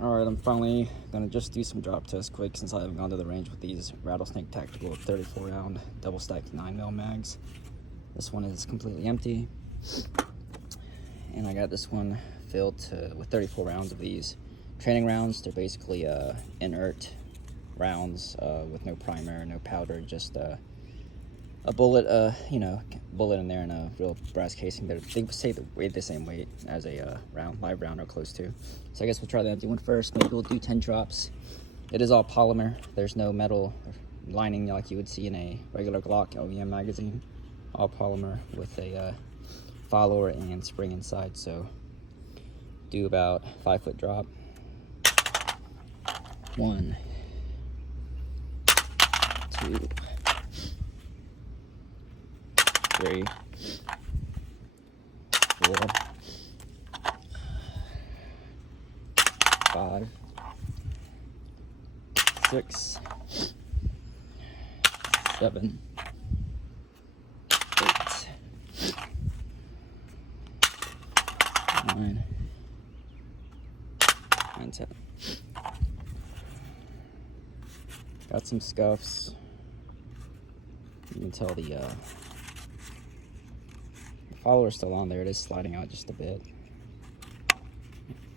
Alright, I'm finally gonna just do some drop tests quick since I haven't gone to the range with these Rattlesnake Tactical 34 round double stacked 9mm mags. This one is completely empty, and I got this one filled with 34 rounds of these training rounds. They're basically inert rounds with no primer, no powder, just a bullet, bullet in there and a real brass casing. They say they weigh the same weight as a live round or close to. So I guess we'll try the empty one first. Maybe we'll do 10 drops. It is all polymer. There's no metal lining like you would see in a regular Glock OEM magazine. All polymer with a follower and spring inside. So do about 5-foot drop. 1, 2, 3, 4, 5, 6, 7, 8, 9, and 10. Got some scuffs. You can tell the follower's still on there. It is sliding out just a bit.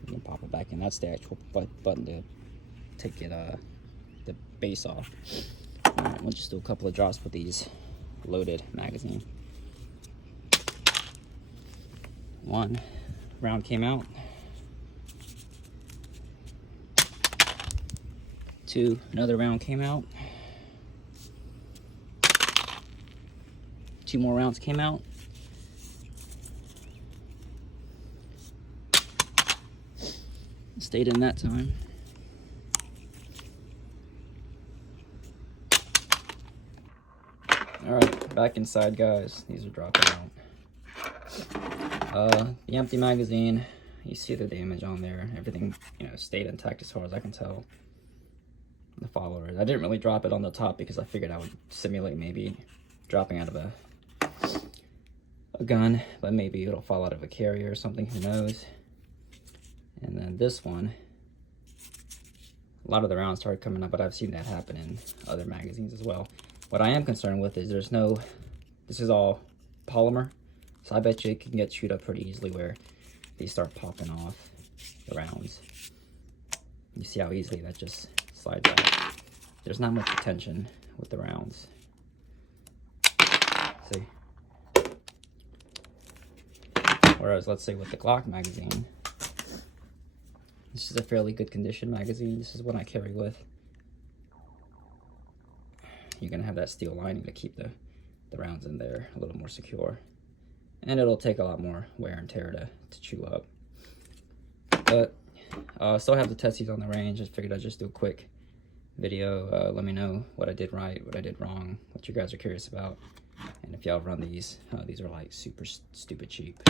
You can pop it back in. That's the actual button to take it the base off. Alright, we'll just do a couple of drops with these loaded magazine. 1 round came out. 2, another round came out. 2 more rounds came out. Stayed in that time. Alright, back inside, guys. These are dropping out. The empty magazine, you see the damage on there. Everything, stayed intact as far as I can tell. The follower, I didn't really drop it on the top because I figured I would simulate maybe dropping out of a gun, but maybe it'll fall out of a carrier or something, who knows. And then this one, a lot of the rounds started coming up, but I've seen that happen in other magazines as well. What I am concerned with is this is all polymer, so I bet you it can get chewed up pretty easily where these start popping off the rounds. You see how easily that just slides out. There's not much retention with the rounds. See? Whereas, let's say with the Glock magazine, this is a fairly good condition magazine. This is one I carry with. You're gonna have that steel lining to keep the rounds in there a little more secure. And it'll take a lot more wear and tear to chew up. But still have to test these on the range. I figured I'd just do a quick video. Let me know what I did right, what I did wrong, what you guys are curious about. And if y'all run these are like super stupid cheap.